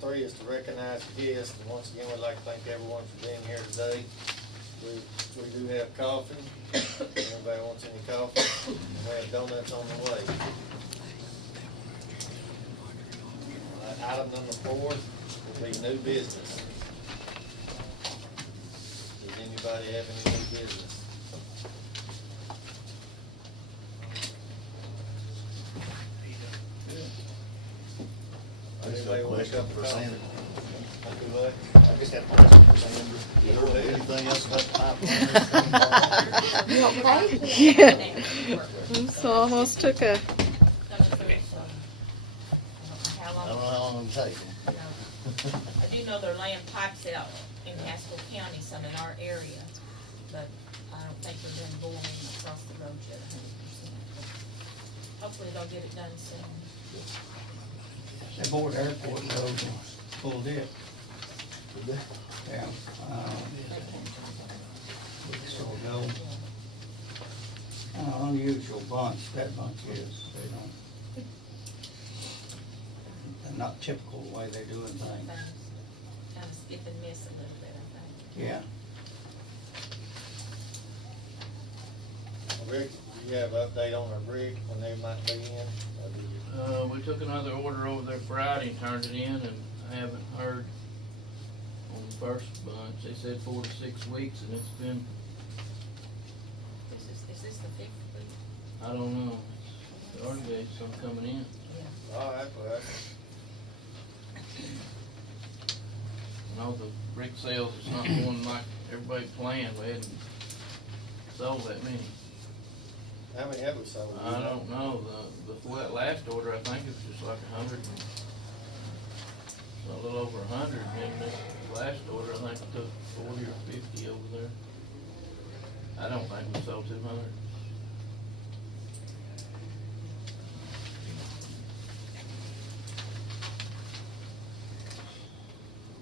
3 is to recognize the guests, and once again, we'd like to thank everyone for being here today. We do have coffee, if anybody wants any coffee, and we have donuts on the way. Item number 4 will be new business. Does anybody have any new business? I just have a question for Sandra. I just have a question for Sandra. You heard anything else about the pipeline? You okay? Yeah. So almost took a, I don't know how long it'll take. I do know they're laying pipes out in Haskell County, some in our area, but I don't think they're been boring across the road yet 100%. Hopefully they'll get it done soon. That board airport road pulled it. Yeah. Weeks ago. Unusual bunch, that bunch is. They don't, they're not typical the way they're doing things. Kind of skip and miss a little bit, I think. Yeah. Rick, do you have an update on our rig when they might be in? Or do you- We took another order over there Friday and turned it in, and I haven't heard on the first bunch. They said 4 to 6 weeks, and it's been, Is this the 5th week? I don't know. There already been some coming in. Yeah. All right, well, I know the brick sales is not going like everybody planned. We hadn't sold that many. how many have we sold? I don't know. The last order, I think it was just like 100, so a little over 100. And this last order, I think it took 40 or 50 over there. I don't think we sold 200.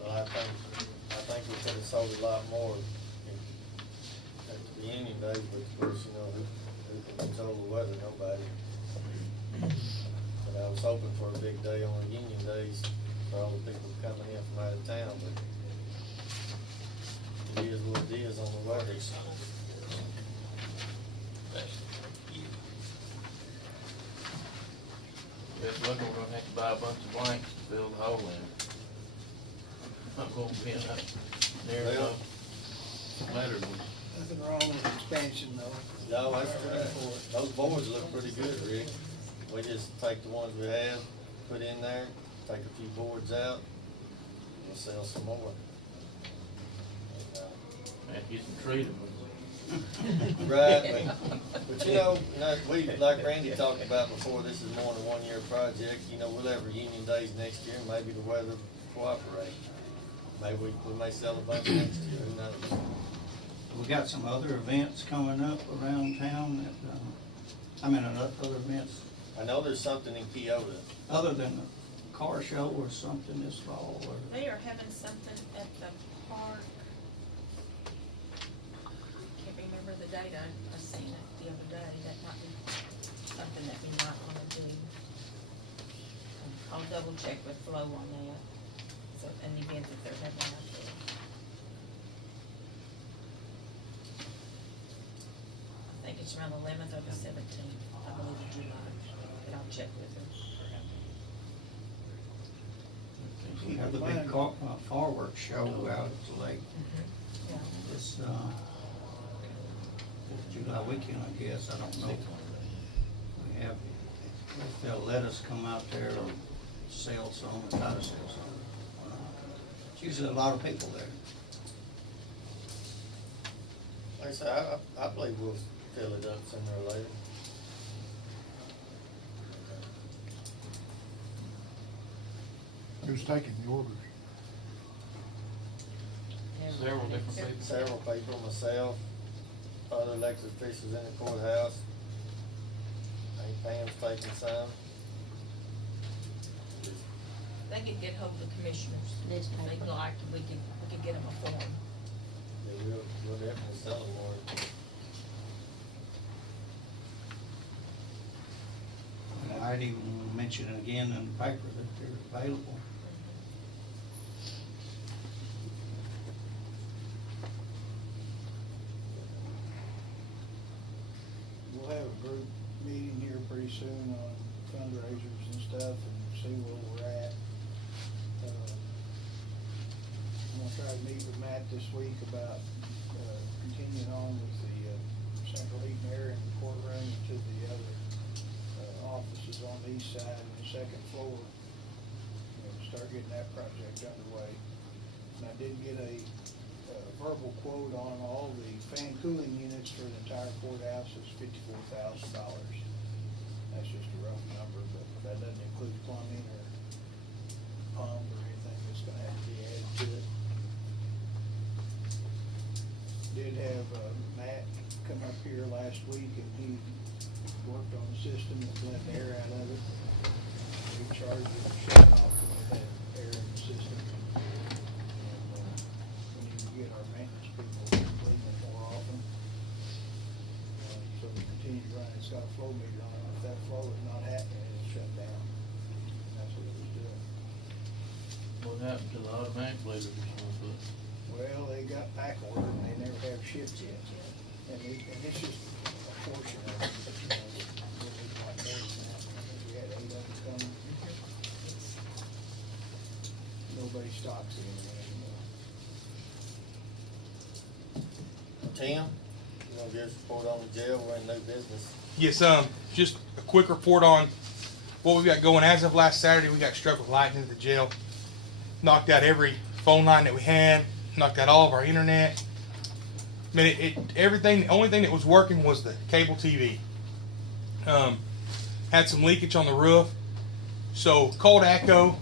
Well, I think we could have sold a lot more at the beginning days, but of course, you know, who can control the weather? Nobody. But I was hoping for a big day on the union days for all the people coming in from out of town, but it is what it is on the weather. Guess we're gonna have to buy a bunch of blanks to fill the hole in. Not gonna be enough, near Well- enough lettered ones. Nothing wrong with expansion though. No, that's true. Those boards look pretty good, Rick. We just take the ones we have, put in there, take a few boards out, we'll sell some more. And, Have to get some treated ones. right, but you know, we, like Randy talked about before, this is more than a 1-year project. You know, we'll have reunion days next year, and maybe the weather cooperate. Maybe we may sell a bunch next year, who knows? We got some other events coming up around town that, other events, I know there's something in Kyoto. other than the car show or something this fall, or, They are having something at the park. Can't remember the date. I seen it the other day. That might be something that we might wanna do. I'll double check with Flo on that. So, an event that they're having out there. I think it's around the 11th or the 17th, I believe, in July. But I'll check with her. we have the big fireworks show out at the lake. Yeah. This July weekend, I guess, I don't know. We have, if they'll let us come out there or sell some, or try to sell some. It's usually a lot of people there. Like I said, I believe we'll fill it up sooner or later. Who's taking the orders? Several different people. Several people, myself, other elected officials in the courthouse. I think Pam's taking some. They could get hold of the commissioners. Newspaper. They'd like, we could get them a form. Yeah, we'll definitely sell them more. And I'd even mention it again in the paper that they're available. group meeting here pretty soon on fundraisers and stuff and see where we're at. I'm gonna try to meet with Matt this week about, continuing on with the, central heat and air in the courtroom to the other, offices on the east side and the second floor. Start getting that project underway. And I did get a verbal quote on all the fan cooling units for the entire courthouse. It's $54,000. That's just a rough number, but that doesn't include plumbing or pump or anything that's gonna have to be added to it. Did have Matt come up here last week and he worked on the system and let the air out of it. We charged it and shut it off when it had air in the system. And we need to get our maintenance people cleaning it more often. So we continue to run. It's got a flow meter on it. If that flow is not happening, it's shut down. And that's what it was doing. What happened to the automatic bleeders? Well, they got back ordered and they never have shipped yet. And it's just a portion of it, but you know, we'll need like more than that. I think we had 8 of them coming. Nobody stocks it anymore. Tim, you gonna give us a report on the jail? We're in new business. Yes, just a quick report on what we've got going. As of last Saturday, we got struck with lightning at the jail. Knocked out every phone line that we had. Knocked out all of our internet. I mean, everything. The only thing that was working was the cable TV. Had some leakage on the roof, so called ACO,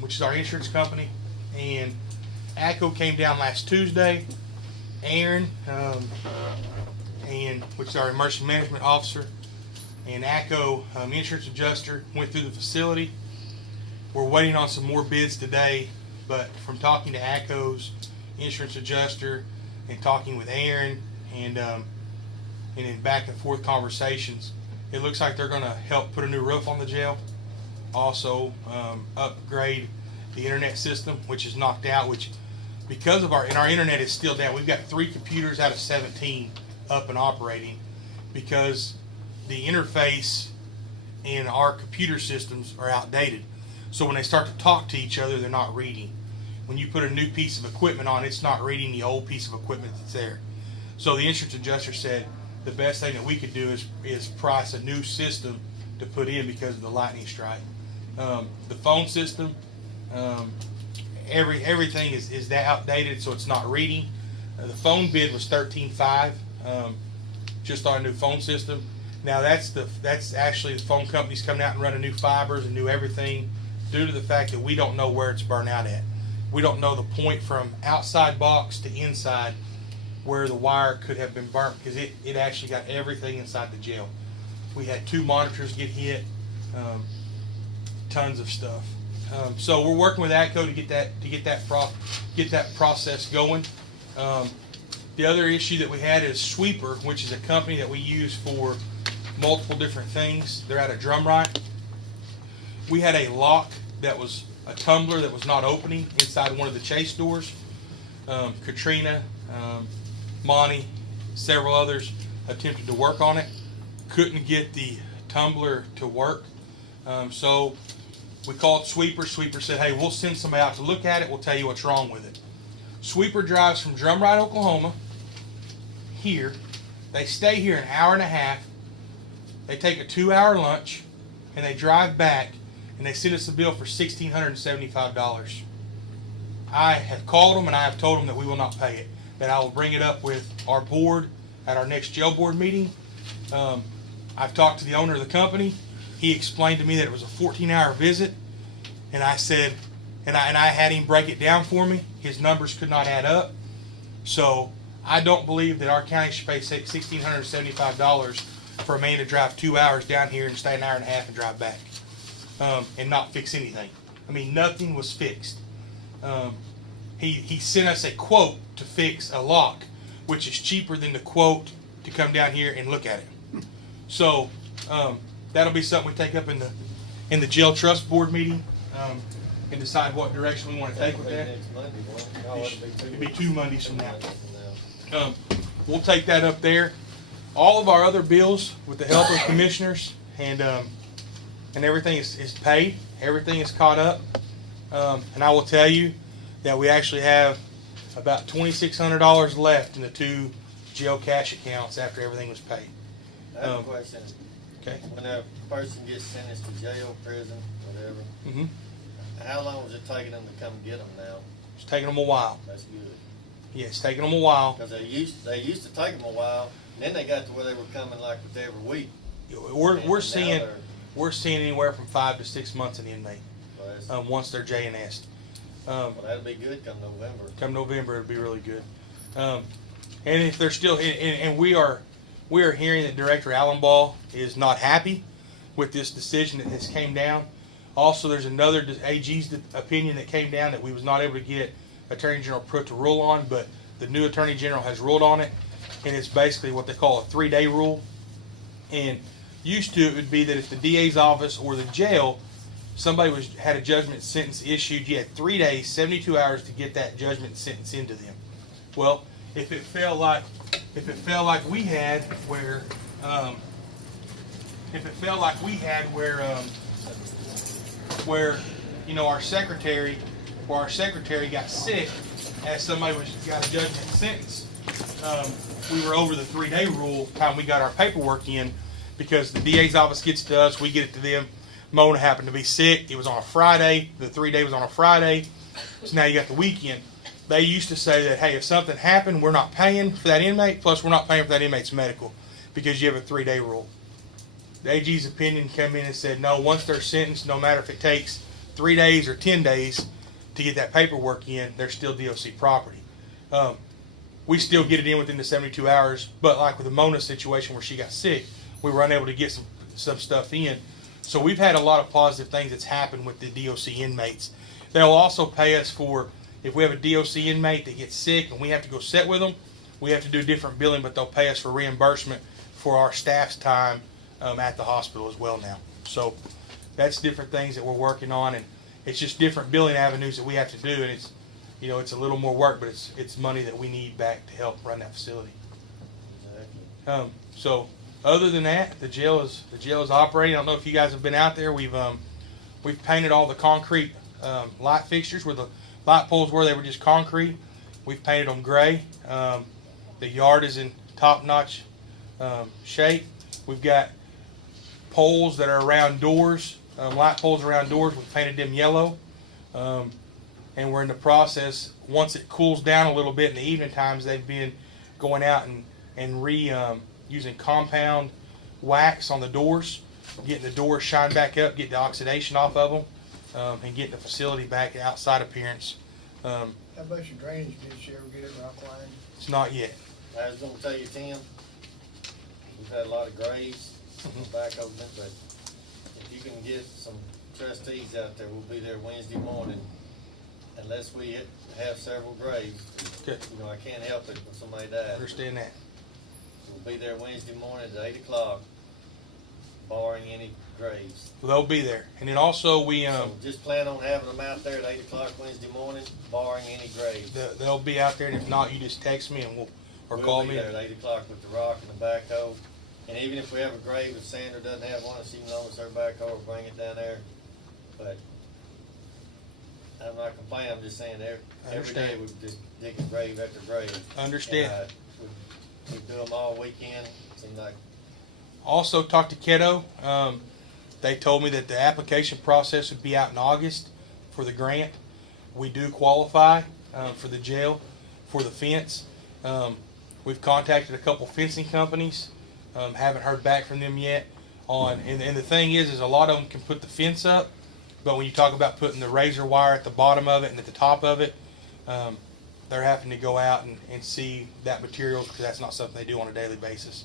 which is our insurance company, and ACO came down last Tuesday. Aaron, and which is our emergency management officer, and ACO insurance adjuster went through the facility. We're waiting on some more bids today, but from talking to ACO's insurance adjuster and talking with Aaron and in back and forth conversations, it looks like they're going to help put a new roof on the jail. Also upgrade the internet system, which is knocked out, which because of our internet is still down. We've got 3 computers out of 17 up and operating because the interface in our computer systems are outdated. So when they start to talk to each other, they're not reading. When you put a new piece of equipment on, it's not reading the old piece of equipment that's there. So the insurance adjuster said the best thing that we could do is price a new system to put in because of the lightning strike. The phone system, everything is that outdated, so it's not reading. The phone bid was $13,500 just on a new phone system. Now that's actually the phone company's coming out and running new fibers and new everything due to the fact that we don't know where it's burnt out at. We don't know the point from outside box to inside where the wire could have been burnt because it actually got everything inside the jail. We had 2 monitors get hit, tons of stuff. So we're working with ACO to get that process going. The other issue that we had is Sweeper, which is a company that we use for multiple different things. They're out of Drumright. We had a lock that was a tumbler that was not opening inside one of the Chase doors. Katrina, Monty, several others attempted to work on it. Couldn't get the tumbler to work. So we called Sweeper. Sweeper said, hey, we'll send somebody out to look at it. We'll tell you what's wrong with it. Sweeper drives from Drumright, Oklahoma, here. They stay here an hour and a half. They take a 2-hour lunch, and they drive back, and they send us a bill for $1,675. I have called them, and I have told them that we will not pay it, that I will bring it up with our board at our next jail board meeting. I've talked to the owner of the company. He explained to me that it was a 14-hour visit, and I said, and I had him break it down for me. His numbers could not add up. So I don't believe that our county should pay $1,675 for a man to drive 2 hours down here and stay an hour and a half and drive back, and not fix anything. I mean, nothing was fixed. He sent us a quote to fix a lock, which is cheaper than the quote to come down here and look at it. So that'll be something we take up in the jail trust board meeting, and decide what direction we want to take with that. Next Monday, won't it? No, It'll be 2 Mondays from now. We'll take that up there. all of our other bills, with the help of commissioners and everything is paid. Everything is caught up. And I will tell you that we actually have about $2,600 left in the 2 jail cash accounts after everything was paid. I have a question. Okay. When a person gets sentenced to jail, prison, whatever, Mm-hmm. how long is it taking them to come get them now? It's taking them a while. That's good. Yeah, it's taking them a while. Because they used to take them a while, and then they got to where they were coming like with every week. We're And now seeing they're- we're seeing anywhere from 5 to 6 months in the inmate well, that's- once they're J&S'd. well, that'll be good come November. Come November, it'll be really good. And if they're still, and we are hearing that Director Allenbaugh is not happy with this decision that has came down. Also, there's another AG's opinion that came down that we was not able to get Attorney General Pruitt to rule on, but the new Attorney General has ruled on it, and it's basically what they call a 3-day rule. And used to, it would be that if the DA's office or the jail, somebody had a judgment sentence issued, you had 3 days, 72 hours to get that judgment sentence into them. Well, if it felt like we had where our secretary got sick as somebody got a judgment sentence, we were over the 3-day rule time we got our paperwork in, because the DA's office gets to us, we get it to them. Mona happened to be sick. It was on a Friday. The 3-day was on a Friday. So now you got the weekend. They used to say that, hey, if something happened, we're not paying for that inmate, plus we're not paying for that inmate's medical because you have a 3-day rule. The AG's opinion came in and said, no, once they're sentenced, no matter if it takes 3 days or 10 days to get that paperwork in, they're still DOC property. We still get it in within the 72 hours, but like with the Mona situation where she got sick, we were unable to get some stuff in. So we've had a lot of positive things that's happened with the DOC inmates. They'll also pay us for, if we have a DOC inmate that gets sick and we have to go sit with them, we have to do different billing, but they'll pay us for reimbursement for our staff's time at the hospital as well now. So that's different things that we're working on, and it's just different billing avenues that we have to do, and it's, it's a little more work, but it's money that we need back to help run that facility. Exactly. So other than that, the jail is operating. I don't know if you guys have been out there. We've painted all the concrete light fixtures where the light poles were. They were just concrete. We've painted them gray. The yard is in top-notch shape. We've got poles that are around doors, light poles around doors. We've painted them yellow. And we're in the process, once it cools down a little bit in the evening times, they've been going out and using compound wax on the doors, getting the doors shined back up, getting the oxidation off of them, and getting the facility back outside appearance. How about your drainage? Did you ever get it rock line? It's not yet. I was gonna tell you, Tim, we've had a lot of graves back over it, but if you can get some trustees out there, we'll be there Wednesday morning, unless we have several graves. Okay. I can't help it when somebody dies. Understand that. We'll be there Wednesday morning at 8 o'clock, barring any graves. They'll be there. And then also So just plan on having them out there at 8 o'clock Wednesday morning, barring any graves. they'll be out there, and if not, you just text me and or call me. We'll be there at 8 o'clock with the rock and the backhoe. And even if we have a grave, if Sandra doesn't have one, she can loan us her backhoe or bring it down there. But I'm not complaining, I'm just saying every day we just dig a grave after grave. Understand. And, we do them all weekend, seems like. Also talked to Keto. They told me that the application process would be out in August for the grant. We do qualify for the jail, for the fence. We've contacted a couple fencing companies. Haven't heard back from them yet. And the thing is a lot of them can put the fence up, but when you talk about putting the razor wire at the bottom of it and at the top of it, they're having to go out and see that material, because that's not something they do on a daily basis.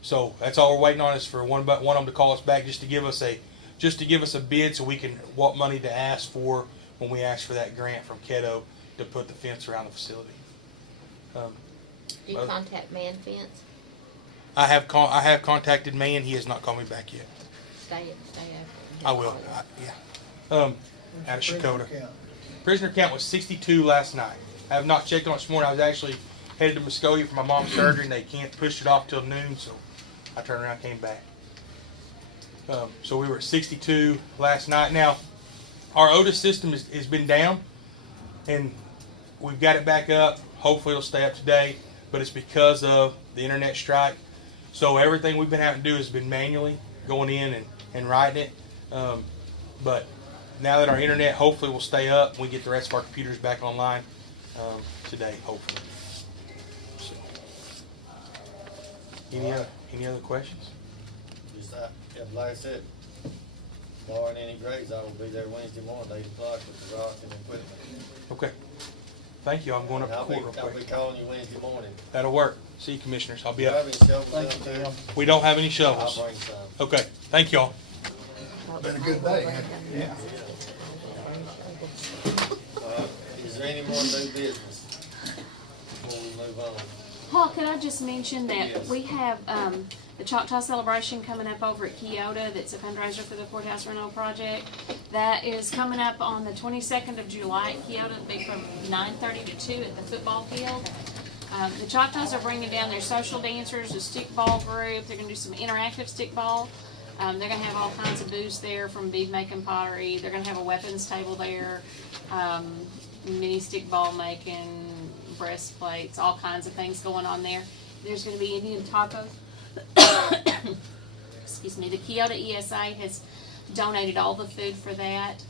So that's all we're waiting on, is for one of them to call us back just to give us a bid, so we can, what money to ask for when we ask for that grant from Keto to put the fence around the facility. Do you contact Man Fence? I have contacted Man. He has not called me back yet. Stay after. I will. Yeah. Out of What's your Shakota. prisoner count? Prisoner count was 62 last night. I have not checked on it this morning. I was actually headed to Muskogee for my mom's surgery, and they can't push it off till noon, so I turned around and came back. So we were at 62 last night. Now, our Otis system has been down, and we've got it back up. Hopefully it'll stay up today, but it's because of the internet strike. So everything we've been having to do has been manually going in and writing it. But now that our internet hopefully will stay up, we get the rest of our computers back online today, hopefully. So, any other questions? Just, yeah, like I said, barring any grades, I will be there Wednesday morning, 8 o'clock with the rock and equipment. Okay. Thank you. I'm going up And to court real I'll be quick. calling you Wednesday morning. That'll work. See you, commissioners. I'll Do be you up. have any shovels Thank out you, there? Tim. We don't have any I'll shovels. bring some. Okay. Thank y'all. Been a good day, huh? Yeah. Is there any more new business before we move on? Paul, could I just mention that Yes. we have the Choctaw Celebration coming up over at Kyoto. That's a fundraiser for the courthouse rental project. That is coming up on the 22nd of July at Kyoto. It'll be from 9:30 to 2 at the football field. The Choctaws are bringing down their social dancers, a stickball group. They're going to do some interactive stickball. They're going to have all kinds of booths there, from bead making, pottery. They're going to have a weapons table there, mini stickball making, breastplates, all kinds of things going on there. There's going to be Indian tacos. Excuse me. The Kyoto ESA has donated all the food for that.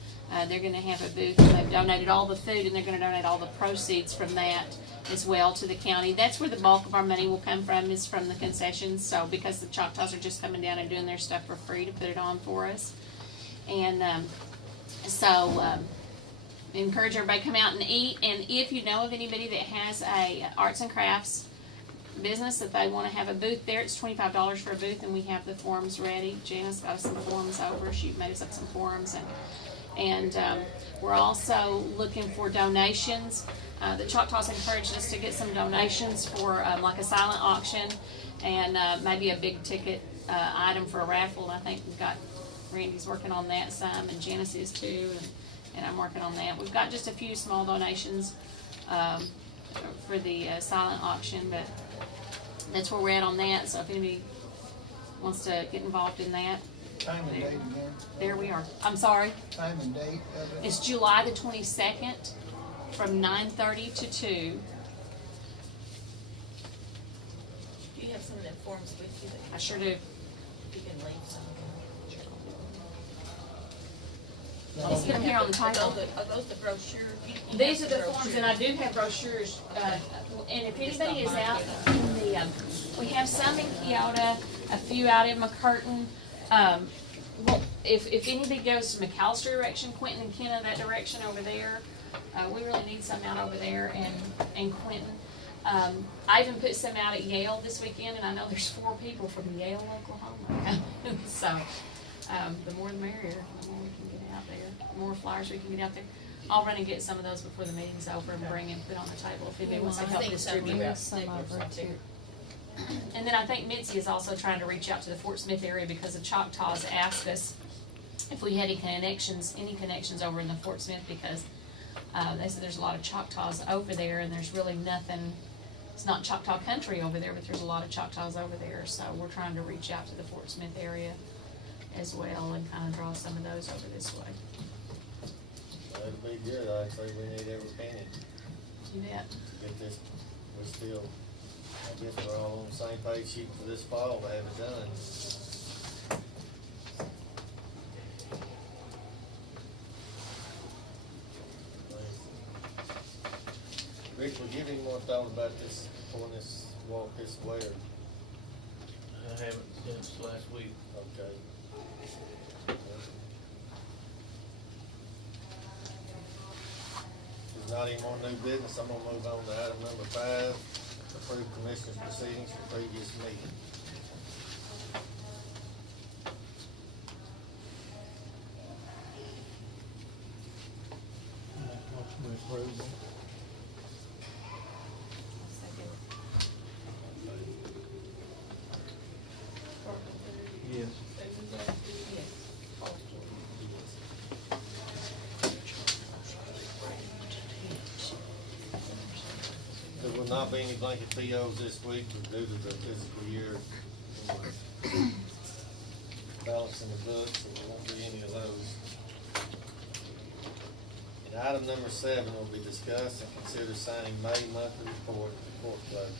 They're going to have a booth. They've donated all the food, and they're going to donate all the proceeds from that as well to the county. That's where the bulk of our money will come from, is from the concessions. So because the Choctaws are just coming down and doing their stuff for free to put it on for us. And encourage everybody to come out and eat. And if you know of anybody that has a arts and crafts business that they want to have a booth there, it's $25 for a booth, and we have the forms ready. Janice got us some forms over. She made us up some forms, and we're also looking for donations. The Choctaws encouraged us to get some donations for like a silent auction and maybe a big ticket item for a raffle. And I think we've got Randy's working on that some, and Janice is too, and I'm working on that. We've got just a few small donations for the silent auction, but that's where we're at on that. So if anybody wants to get involved in that, Time and date again. there we are. I'm sorry. Time and date of it. It's July the 22nd from 9:30 to 2. Do you have some of them forms with you that I sure do. you can leave some of Let's get them here on the table. Are those the brochures? You These are have the forms, and I do have brochures, and if anybody is out in the, we have some in Kyoto, a few out in McCurtain. Well, if anybody goes to McAllister direction, Quentin and Kenna, that direction over there, we really need some out over there, and Quentin. I even put some out at Yale this weekend, and I know there's 4 people from Yale, Oklahoma. So, the more the merrier, the more we can get out there, the more flyers we can get out there. I'll run and get some of those before the meeting's over and bring and put on the table if anybody wants to help distribute. And then I think Mitzi is also trying to reach out to the Fort Smith area, because the Choctaws asked us if we had any connections over in the Fort Smith, because they said there's a lot of Choctaws over there, and there's really nothing, it's not Choctaw country over there, but there's a lot of Choctaws over there. So we're trying to reach out to the Fort Smith area as well and kind of draw some of those over this way. That'd be good. I'd say we need every penny You bet. to get this. We're still, I guess we're all on the same page sheet for this fall to have it done. Rick, will give any more thought about this, pulling this walk this way, or, I haven't since last week. okay? There's not any more new business, I'm gonna move on to item number 5, approve commissioners' proceedings for previous meeting. Yes. There will not not be any blanket POs this week due to the physical year. Balance in the books, so there won't be any of those. And item number 7 will be discussed and consider signing May monthly report of the court clerk.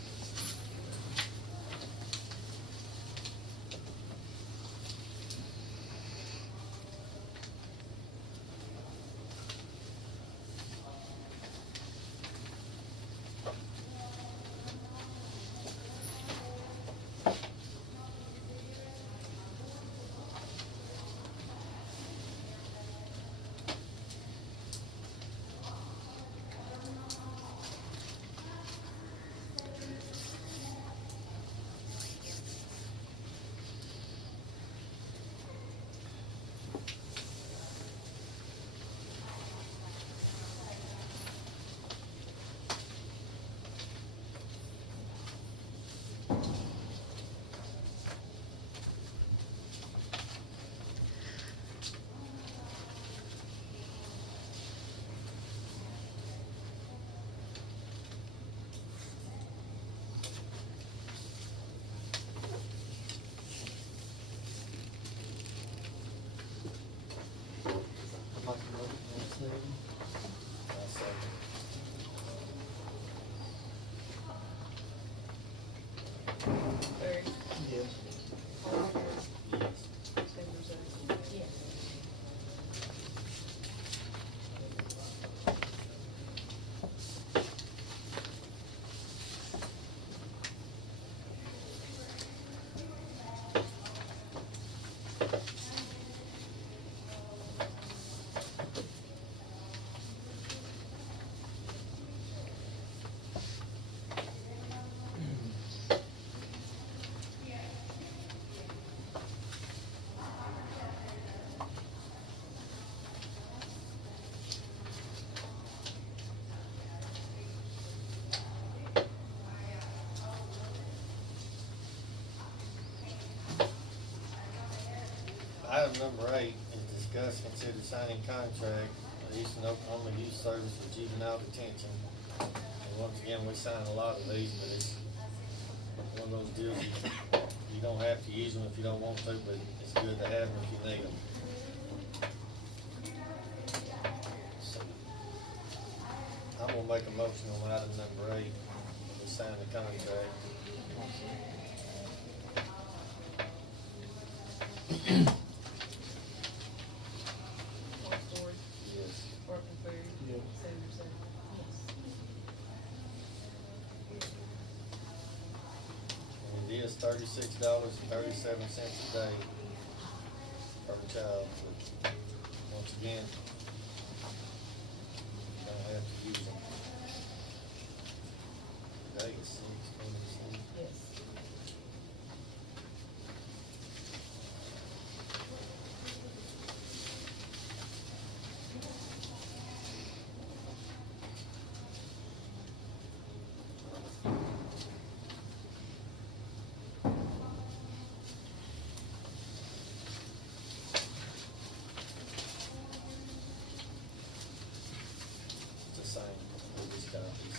Barry? Yes. Parker? Yes. Stigler? Yes. Item number 8 is discuss, consider signing contract with Eastern Oklahoma Youth Service for juvenile detention. And once again, we sign a lot of these, but it's one of those deals, you don't have to use them if you don't want to, but it's good to have them if you need them. So, I'm gonna make a motion on item number 8, we sign the contract. Story? Yes. Parker? Yes. Stigler? Yes. And it is $36.37 a day per child, but once again, you don't have to use them. Today is 16. Yes. It's the same with these copies.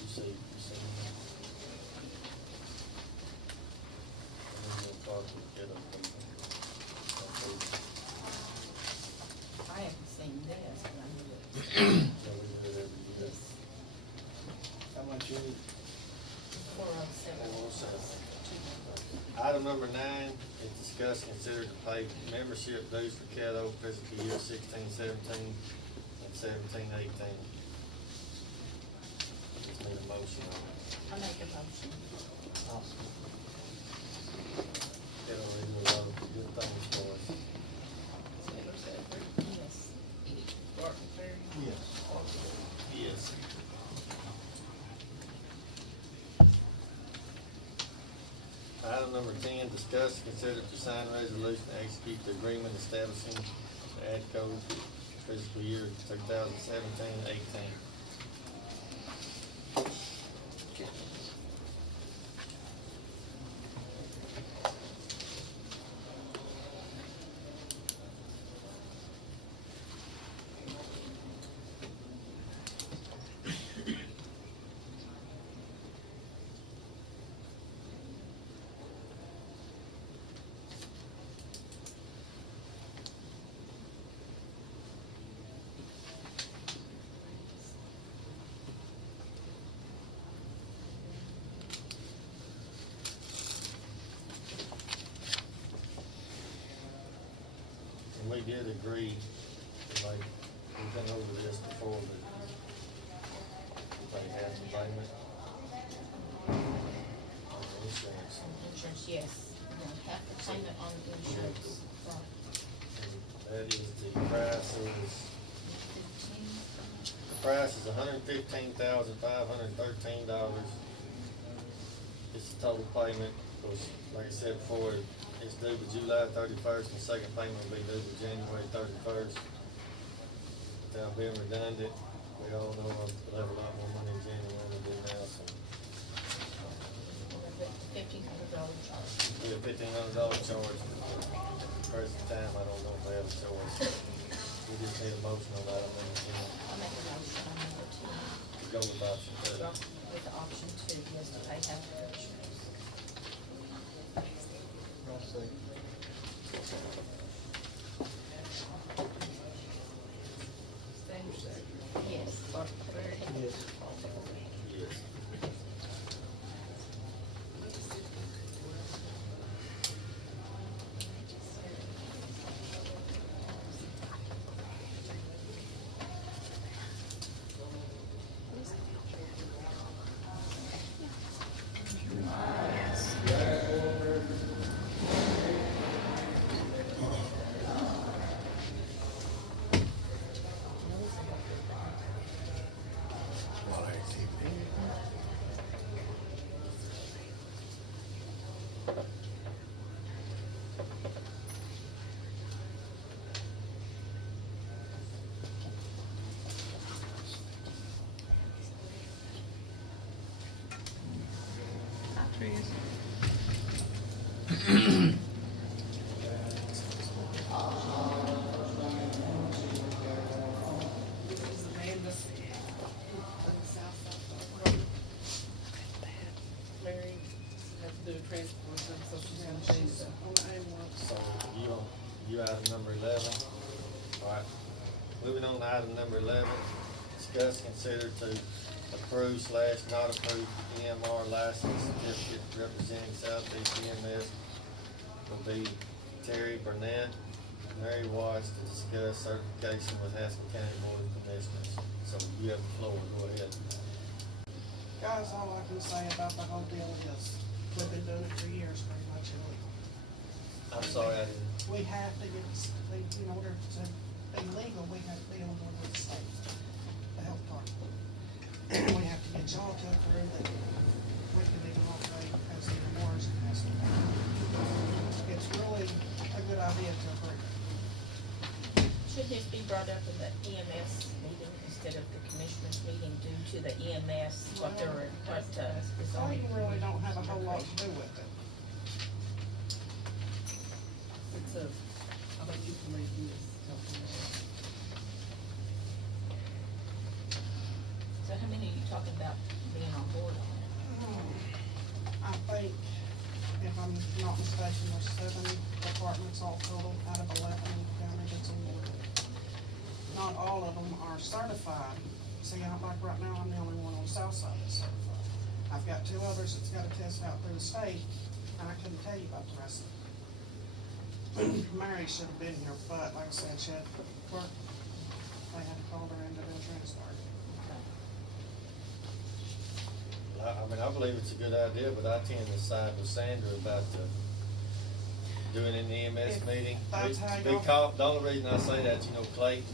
You see. And then we'll probably get them from. I haven't seen this, but I knew it. So we do it every year. How much is it? 407. Item number 9 is discuss, consider to pay membership dues for Caddo fiscal year 16-17 and 17-18. motion on it. I make a motion. It'll do a lot of good things for us. Stigler said, yes. Barton Ferry. Yes. Yes. Item number 10, discuss and consider to sign resolution to execute the agreement establishing the ADCO fiscal year 2017-18. And we did agree, like, we've been over this before, but they had the payment. On the insurance. Insurance, yes. Half the payment on the insurance. Right. That is the price is, the price is $115,513. It's the total payment, because like I said before, it's due to July 31st, and the second payment will be due to January 31st. Without being redundant, we all know we'll have a lot more money in January than we do now, so. $1,500 charge. We have $1,500 charge. Present time, I don't know if they have a choice. We just need a motion on that, I make a motion on number 10. go with option two. With the option 2, yes, to pay half the insurance. Yes. Barton Ferry. Yes. Trees. Mary has to do a transport, so she's gonna change that on the ambulance. So you item number 11. All right. Moving on to item number 11, discuss, consider to approve / not approve EMR license certificate representing Southeast EMS will be Terry Burnett, Mary Watts to discuss certification with Haskell County Board of Commissioners. So you have the floor, go ahead. Guys, all I can say about the whole deal is, we've been doing it for years, pretty much illegal. I'm sorry, I didn't. We have to get, in order to be legal, we have to be on board with the state, the health department. We have to get y'all to approve that we can even operate as the wars and as the. It's really a good idea to approve. Should this be brought up in the EMS meeting instead of the commissioners meeting due to the EMS, what they're, is on? I really don't have a whole lot to do with it. It's a, how about you can read this? So how many are you talking about being on board on it? I think, if I'm not mistaken, there's 7 departments all total out of 11 in the county that's on board. Not all of them are certified. See, like right now, I'm the only one on the south side that's certified. I've got 2 others that's got a test out through the state, and I couldn't tell you about the rest of them. Mary should have been here, but like I said, she had work. They had to call her in to do a transport. I mean, I believe it's a good idea, but I tend to side with Sandra about doing it in the EMS If meeting. that's how y'all- Because, the only reason I say that, you know, Clayton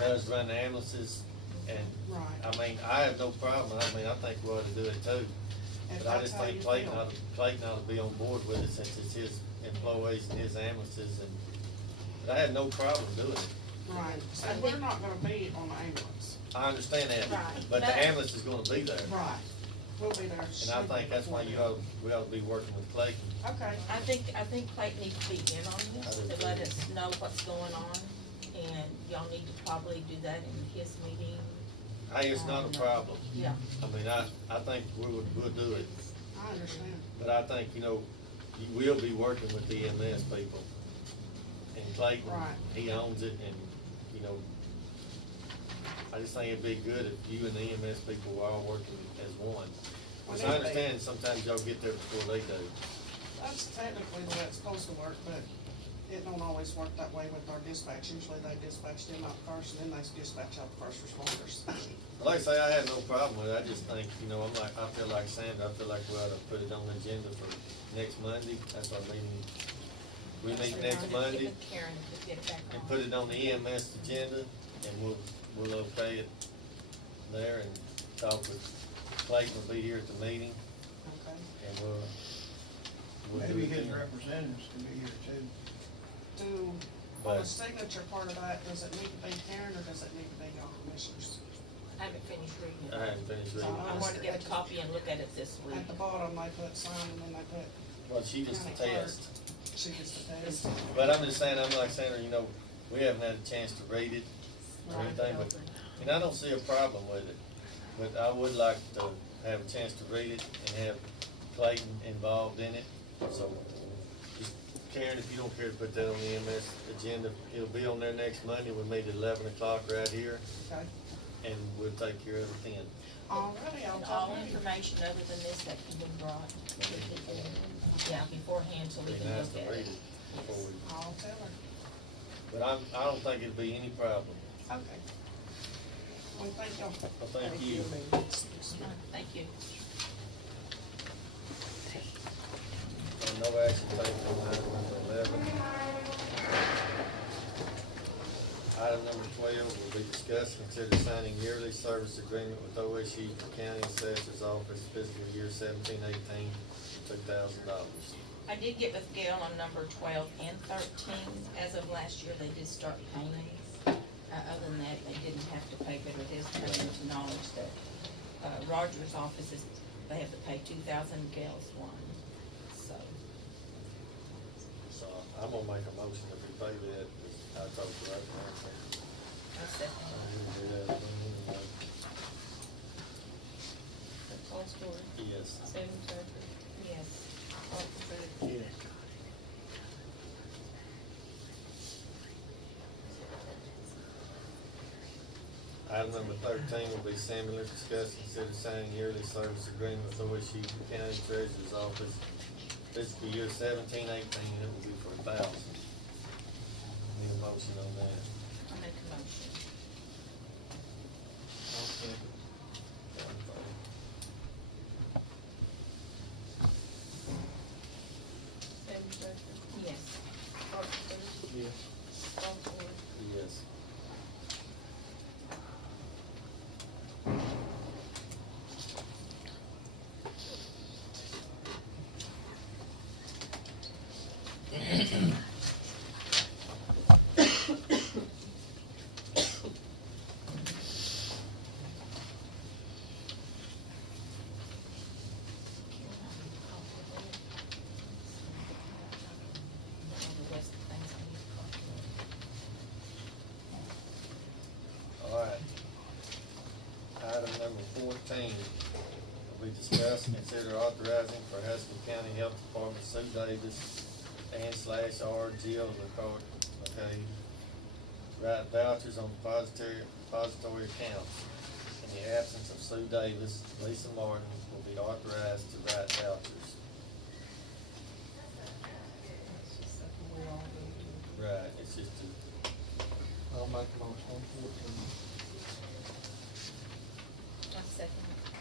does run the ambulances, and, Right. I mean, I have no problem, I mean, I think we ought to do it too. If But I that's just how think you Clayton feel. Clayton ought to be on board with it since it's his employees and his ambulances, and, but I have no problem doing it. Right, so I we're think- not gonna be on the ambulance. I understand that, Right. but the ambulance is gonna be there. Right. We'll be there. And I think that's why we ought to be working with Clayton. Okay. I think Clayton needs to be in on this, I do to let too. us know what's going on, and y'all need to probably do that in his meeting. Hey, it's not a problem. Yeah. I mean, I think we'll do it, I understand. but I think, you know, you will be working with the EMS people. And Clayton, Right. he owns it, and, you know, I just think it'd be good if you and the EMS people were all working as one. Because I understand sometimes y'all get there before they do. That's technically the way it's supposed to work, but it don't always work that way with our dispatch. Usually they dispatch them out first, and then they dispatch out the first responders. Like I say, I have no problem with it, I just think, you know, I feel like Sandra, I feel like we ought to put it on the agenda for next Monday, that's our meeting. We meet next Monday, Get with Karen to get it back on. and put it on the EMS agenda, and we'll okay it there, and talk with, Clayton will be here at the meeting, Okay. and we'll do Maybe it his then. representatives can be here too. Do, on But- the signature part of that, does it need to be Karen, or does it need to be y'all commissioners? I haven't finished reading it. I haven't finished reading I it. wanted to get a copy and look at it this week. At the bottom, they put sign, and then they put Well, she just a county clerk. test, She gets the test. but I'm just saying, I'm like Sandra, you know, we haven't had a chance to read it or Right. anything, but, and I don't see a problem with it. But I would like to have a chance to read it and have Clayton involved in it, so, just, Karen, if you don't care to put that on the EMS agenda, it'll be on there next Monday, we meet at 11 o'clock right here, Okay. and we'll take care of it then. Already, I'll And tell all you. information other than this that can be brought, yeah, beforehand, so we Be can nice look to at read it. it before we, I'll tell her. but I don't think it'll be any problem. Okay. Well, thank y'all. Well, thank you. Thank you. No action taken on item number 11. Item number 12 will be discussed, consider signing yearly service agreement with OSU for County Assessor's Office fiscal year 17-18, $2,000. I did get with Gail on number 12 and 13. As of last year, they did start paying. Other than that, they didn't have to pay, but it is coming to knowledge that Roger's office is, they have to pay 2,000, Gail's one, so. So I'm gonna make a motion that we pay that, 'cause I talked to that. That's it. Paul Stewart, Yes. Sam Tucker, yes. Paul Stewart. Item number 13 will be similar, discuss, consider signing yearly service agreement with OSU County Treasurer's Office fiscal year 17-18, it will be for $1,000. Need a motion on that. I'll make a motion. Sam Tucker, yes. Paul Stewart. Yes. Paul Stewart. Yes. All right. Item number 14, we discussed and consider authorizing for Haskell County Health Department Sue Davis and/or Jill McCart, okay, write vouchers on depository accounts. In the absence of Sue Davis, Lisa Martin will be authorized to write vouchers. Right, it's just a, I'll make a motion on 14. I'll second it.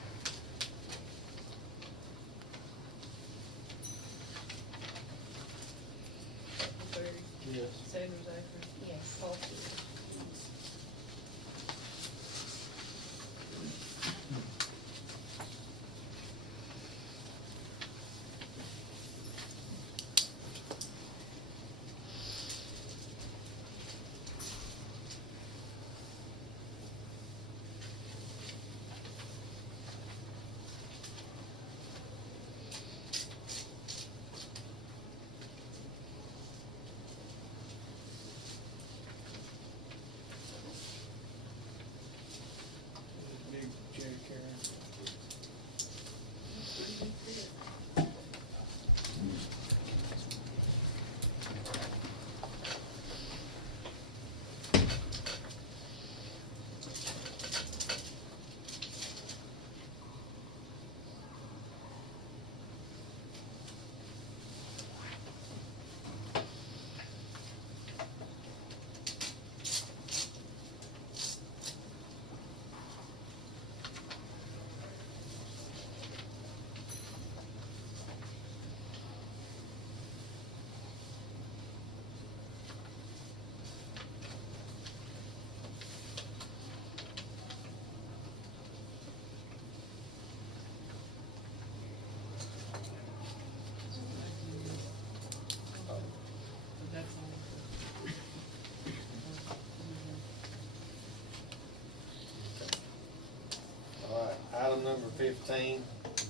Item number 15,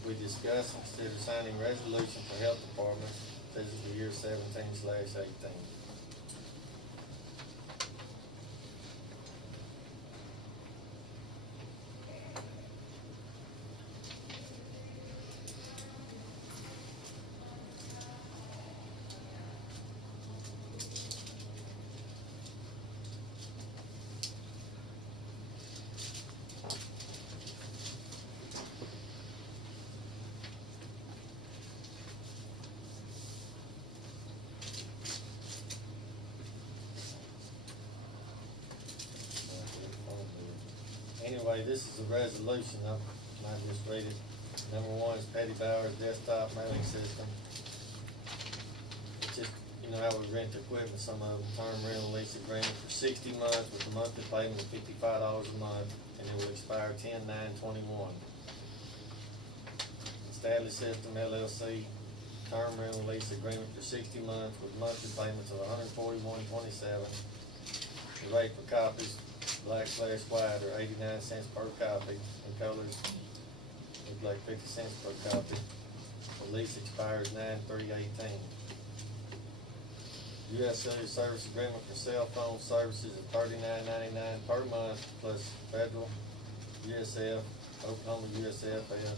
we discuss and consider signing resolution for health department fiscal year 17/18. Anyway, this is a resolution, I might just read it. Number one is Petty Bowers desktop mailing system. It's just, you know how we rent the equipment, some of them term rental lease agreement for 60 months with a monthly payment of $55 a month, and it will expire 10/9/21. Stanley System LLC, term rental lease agreement for 60 months with monthly payments of $141.27. The rate for copies, black/white, or 89 cents per copy, and colors look like 50 cents per copy. The lease expires 9/3/18. U.S. Cellular Service Agreement for cell phone services at $39.99 per month, plus federal, USF, Oklahoma USFL,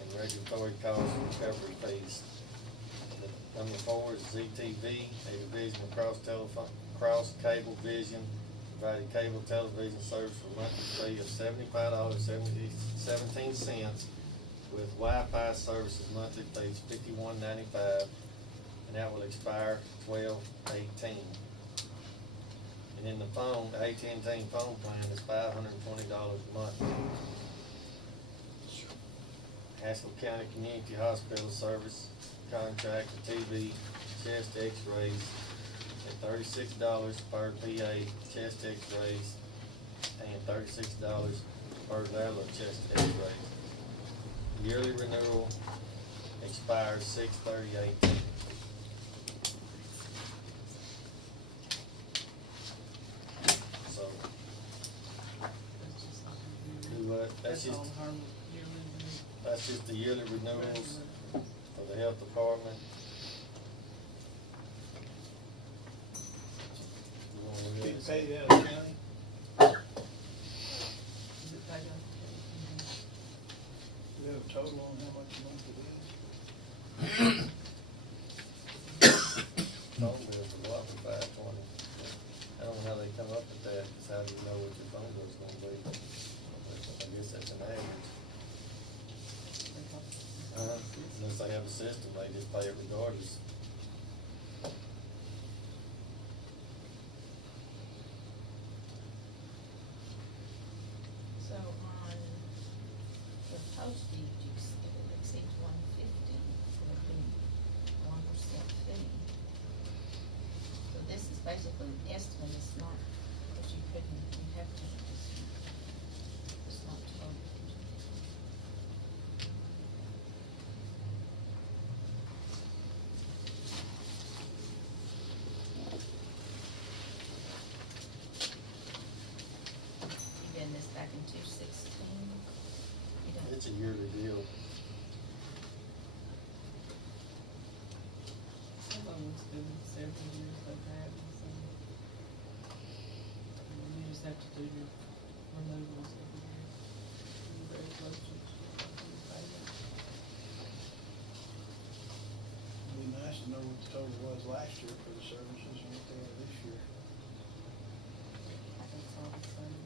and regulatory costs and recovery fees. Number 4 is ZTV, a division of cross cable vision, provided cable television service for monthly fee of $75.17, with Wi-Fi services monthly fees $51.95, and that will expire 12/18. And then the phone, the AT&T phone plan is $520 a month. Haskell County Community Hospital Service contract for TV chest x-rays at $36 per PA chest x-rays and $36 per level of chest x-rays. Yearly renewal expires 6/30/18. So, do what? That's just the yearly renewals for the health department. You wanna look at Get this? paid out of the county. Is it paid out? Do we have a total on how much a month it is? Phone bills are what, for $520? I don't know how they come up with that, 'cause how do you know what your phone bill's gonna be? I guess that's an average. Unless they have a system, they just pay it regardless. So on the postage, if it exceeds $150, it would be 1% fee. So this is basically an estimate, it's not, because you have to, it's not total. You did this back in 2016. You don't- It's a yearly deal. Some of them's been several years they've had, and some, you just have to do your removals every year. You're very close to pay them. It'd be nice to know what the total was last year for the services and what they are this year. It's all the same.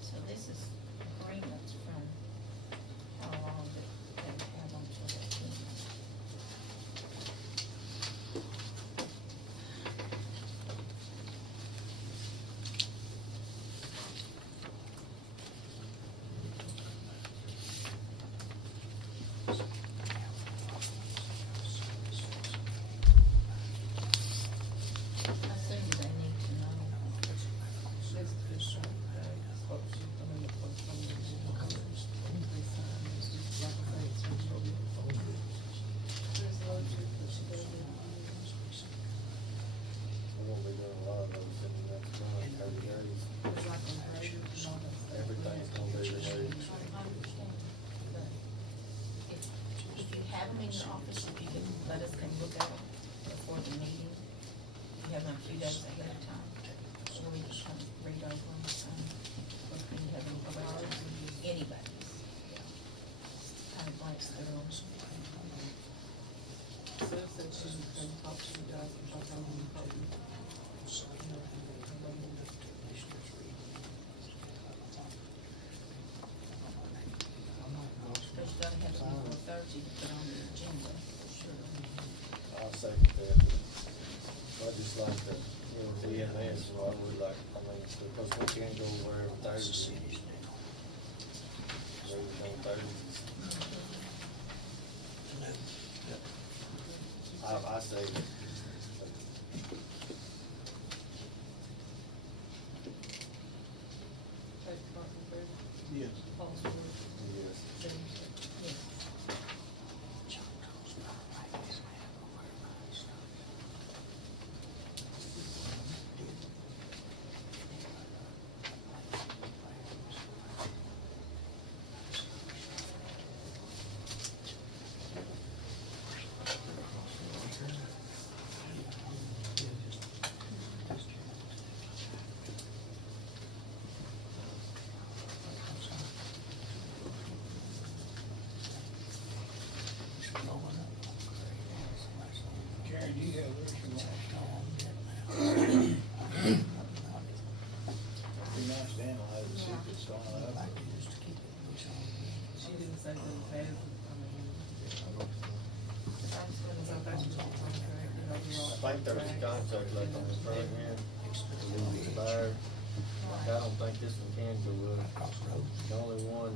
So this is agreements from how long that they have until that ends. your office, if you could let us come look at them before the meeting. You have them a few days ahead of time, so we can come read over them, or can you have any questions, anybody's, yeah. Kind of glance through them. So since she can talk to you guys about how many copies. Because you gotta have it before Thursday to put on the agenda, for sure. I'll second that. I just like to, you know, TMS, so I would like, I mean, because we can go wherever Thursday. Wherever we go Thursdays. I say, Take Department Thirty, Yes. Paul's Word, yes. James. Yes. Karen, do you have yours from last Be nice to analyze and see if it's on up. She didn't say that it was bad, I mean. That's what So it's that's just a contract, you know, you're all. I think there was a contract left on the front here, it expired. I don't think this one can go up. The only one,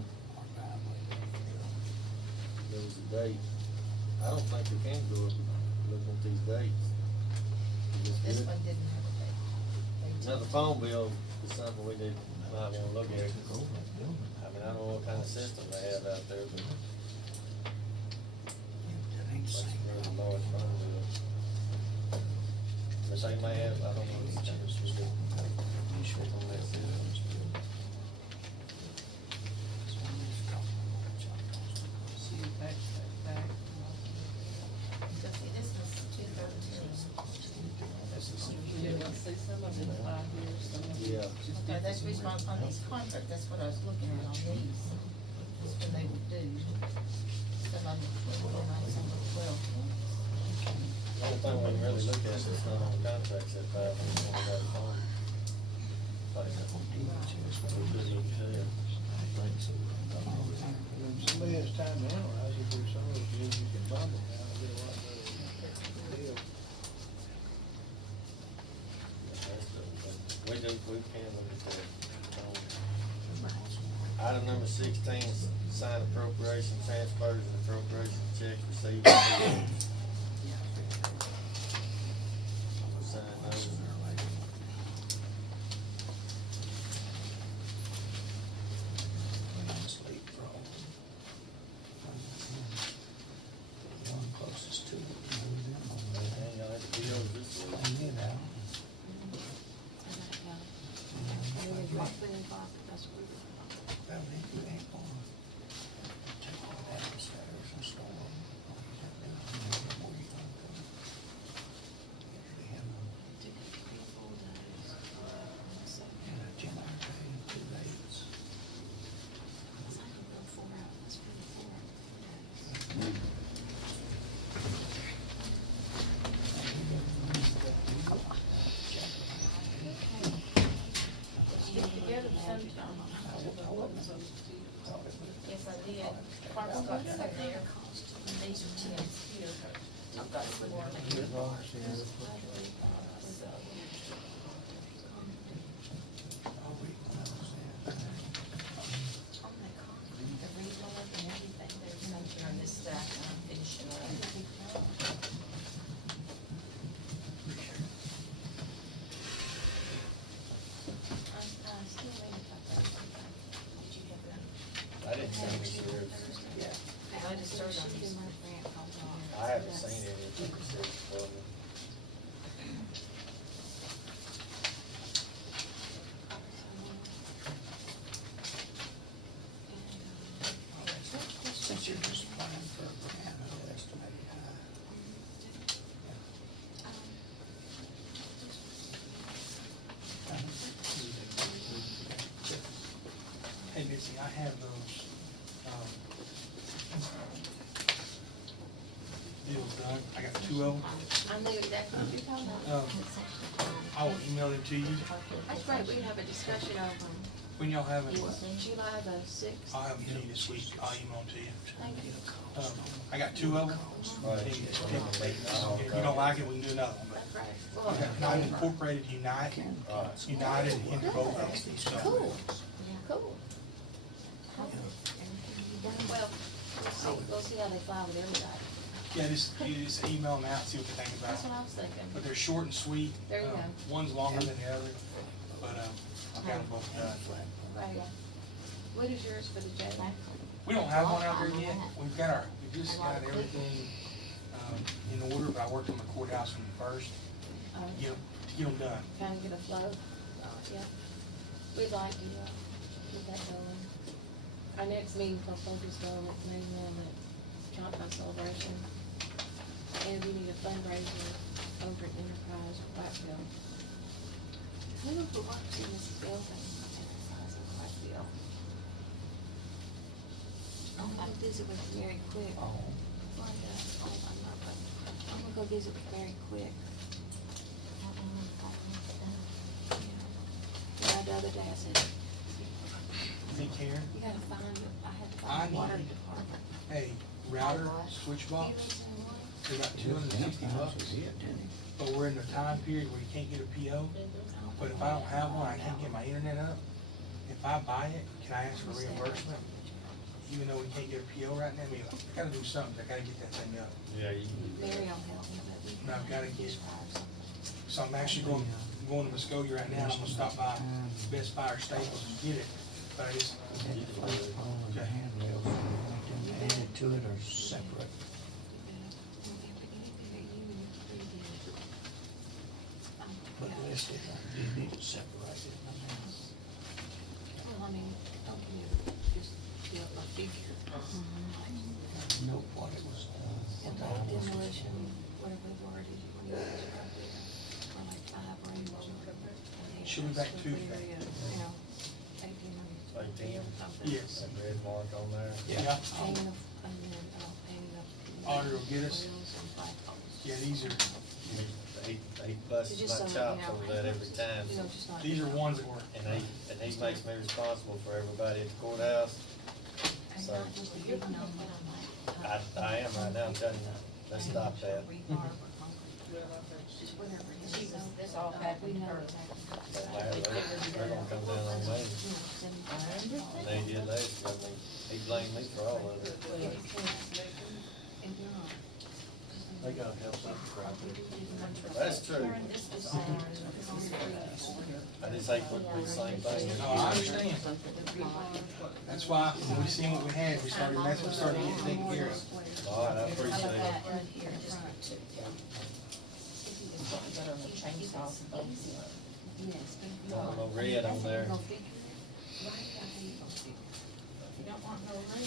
there was a date. I don't think we can go up, looking at these dates. Is This good? one didn't have a date. Now, the phone bill is something we might wanna look at. I mean, I don't know what kind of system they have out there, but it's a really large phone bill. But they may have, I don't know, it's just, on that system. She attached that back. So see, this was 213. You didn't see some of it 5 years, some of it. Yeah. just Okay, that's the different. reason on these contracts, that's what I was looking at on these, is when they would do. Some of them were 4 months, some were 12 months. The only thing we can really look at is not on the contract, that 5 when we got a phone. Like, we could look at that. When somebody has time to analyze it, there's some of those deals you can bundle now and get a lot better deal. We can look at that. Item number 16, sign appropriation transfers and appropriation checks received. Sign those. And y'all have to be over this week. Get together sometime. Yes, I did. Park's got some there, and these are 10s here. I've got some more in here. So, the reload and everything, there's something on this stack, and I'm finishing up. I still need a couple of them. Did you have that? I didn't see any shares. I just started on these. I haven't seen any of the shares for me. Since you're just applying for a grant, I'll estimate me, I have those, deals done. I got 2 of them. I knew exactly what you're talking about. I will email them to you. That's great, we have a discussion over When y'all have it, July the sixth. I'll have them to you this week. I'll email them to you. Thank you. I got 2 of them. Right. If you don't like it, we can do another one. That's right. But Well, I got not incorporated, united into both of them. So, cool, cool. Well, we'll see how they fly with everybody. yeah, just email them out, see what they think about That's it. what I was thinking. But they're short and sweet. There you go. One's longer than the other, but I've got them both done. Right. What is yours for the jail? We don't have one out there yet. We just got everything in order, but I worked on the courthouse one first to get them done. Kind of get a flow. Yeah. We'd like to get that going. Our next meeting will focus on the main one, the Choctaw celebration. And we need a fundraiser over at Enterprise Whiteville. Who knows what's in this building? Enterprise in Whiteville. I'm gonna visit with Mary quick. I'm gonna go visit with Mary quick. Yeah, the other day I said, Think here, you gotta find, I had to I find the water need- department. hey, router, switch box, they're about $260. But we're in the time period where you can't get a PO. But if I don't have one, I can't get my internet up. If I buy it, can I ask for reimbursement? Even though we can't get a PO right now, I mean, I gotta do something, I gotta get that thing up. Yeah, you can do Mary that. will help me, but we. And I've gotta get, so I'm actually going to Muskogee right now, and I'm gonna stop by Best Buy or Staples and get it. But I just, You can do it. okay. Added to it or separate? But listed, you need to separate it. Well, I mean, don't give me, just give up my figure. Know what it was. And like demolition, whatever the word is, you want to use right there, or like 5 rooms or whatever. She'll be back Tuesday. You know, 18 rooms. 18? Something. Yes. That red mark on there. Yeah. Painting of, and then, painting of. Auditor will get us. Wheels and flagpoles. Yeah, these are, He busts So just my so, chops you know, over that every time. You know, just not. these are ones that were, And he makes me responsible for everybody at the courthouse. So, I am right now, I'm telling you, let's stop that. This all happened to her. They're gonna come down on me. And they did that, I mean, he blamed me for all of it. They gotta have something right That's true. I just hate putting the same thing. no, I understand. That's why when we seen what we had, we started messing, started getting taken care of. All right, I appreciate it. I don't know, red on there. You don't want no rain.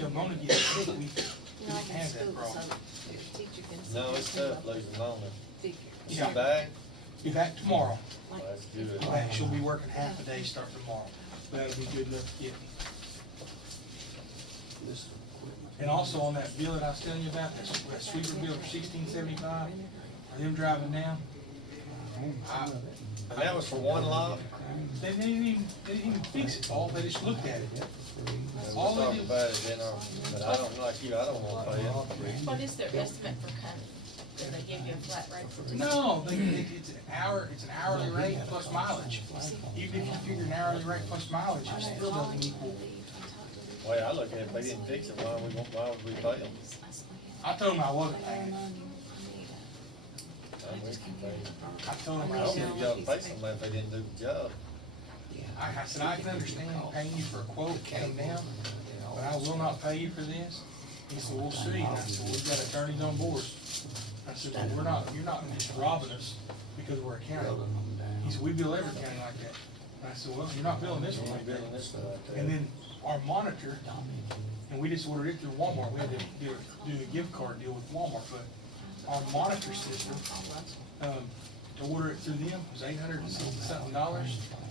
Yeah, Mona gets, we You know, I have can that scoop, so problem. if the teacher can. No, it's tough losing Mona. Figure. She Yeah. back? Be back tomorrow. Well, that's good. She'll be working half a day starting tomorrow. That'll be good enough to get me. And also on that bill that I was telling you about, that sweeper bill for $16.75, are them driving down? And that was for one lot? They didn't even fix it, all, they just looked at it. All We'll they talk did, about it then, but I don't, like you, I don't wanna pay it. What is their estimate for cutting? Do they give you a flat rate for this? no, it's an hourly rate plus mileage. Even if you figure an hourly rate plus mileage, it still doesn't equal. Way I look at it, if they didn't fix it, why would we pay them? I told them I wasn't paying. I told them I I don't wasn't. think y'all pay somebody if they didn't do the job. I said, I can understand paying you for a quote to come down, but I will not pay you for this. He said, we'll see. And I said, we've got attorneys on board. I said, well, you're not just robbing us because we're a county. He said, we bill every county like that. And I said, well, you're not billing this one You like ain't that. building this one like that. And then our monitor, and we just ordered it through Walmart. We had to do a gift card deal with Walmart, but our monitor system, to order it through them, it was $860-something.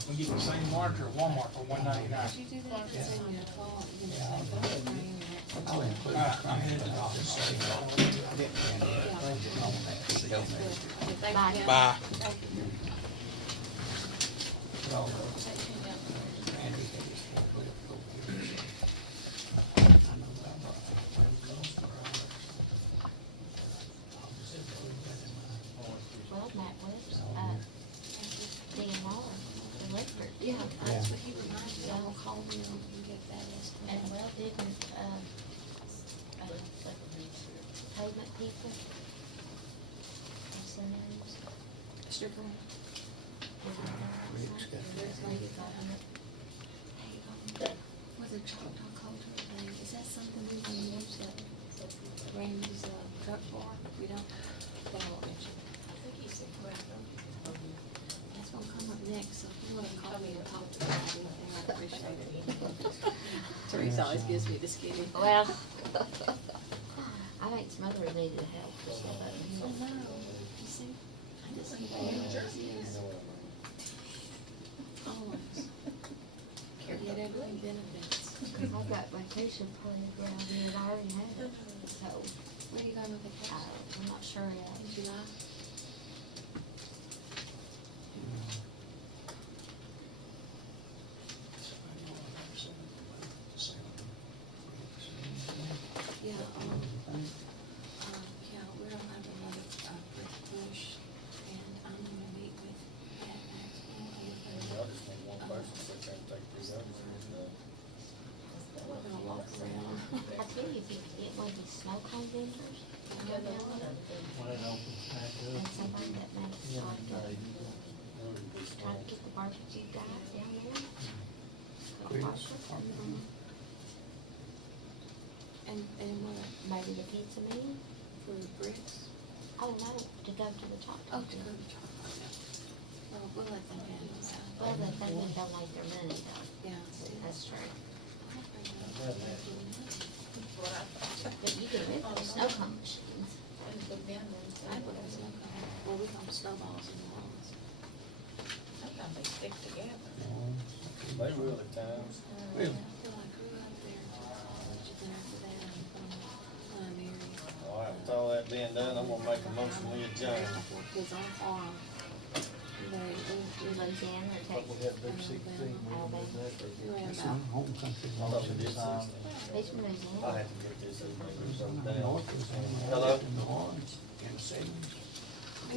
We get the same monitor at Walmart for $199. Did you do that? It's in your call, you know, say, go ahead and bring that. I'll include I'm headed to the office. Bye. Bye. Well, Matt Webb's, DNR, electric. Yeah, that's what he reminded me. I'll call him and get that estimate. And well, didn't, pavement people, what's their names? Stigler. Rick's got Rick's gonna get that one. Hey, was it Choctaw Culture thing, is that something we can use, Randy's, truck for? We don't, they won't mention. I think he said, that's gonna come up next, so if you wanna call me and talk to me, I appreciate it. Teresa always gives me the skinny. Well, I think some others needed help or something. Oh, no, you see, I just think New Jersey is always, get everything benefits. I've got vacation planned around here and I already have it, so, Where you going with the cash? I'm not sure yet. In July? Yeah, yeah, we're gonna have another, push, and I'm gonna meet with Pat Maxwell I over just need one person to sit there and take these others. We're gonna walk around. I tell you, if you could get one of these snow cone vendors, and go down there, and somebody that makes like, try to get the barbecue guys down there. Chris. And what, Maybe the pizza man, for the bricks? oh no, to go to the top. Oh, to go to chocolate, yeah. Well, we'll let them handle that. Well, but they would donate their money though, Yeah, see, that's true. What I thought. But you can rent those snow cone machines. And the bin and I put a snow cone. Well, we call them snowballs in the walls. sometimes they stick together. They will at times. Really? Well, I grew up there, and after that, I'm from Mary. All right, with all that being done, I'm gonna make a motion we adjourn. Was on farm. They Louisiana or But we Texas, had big 16 Alabama. we ran It's about, in home country. I thought we did 16. It's from I Louisiana. had to get this over there, In so the north was Hello? in New Orleans, in the seventies.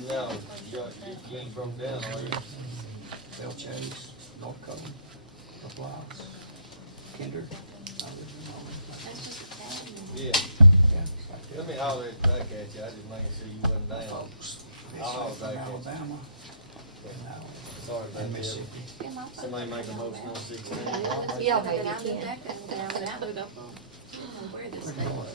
No, you ain't from down, are you? Bell Chase, North Cullen, the Blocks, Kinder. I lived in all these that's places. just a tad. Yeah. Yeah, it's like that. Let me holler it back at you, I just making sure you wasn't down. Folks, they I'll say from back at you. Alabama, and Sorry about that. Mississippi. Somebody make a motion on 16. Yeah, And maybe I you moved can. back down, and I moved up on, I don't know where this thing was.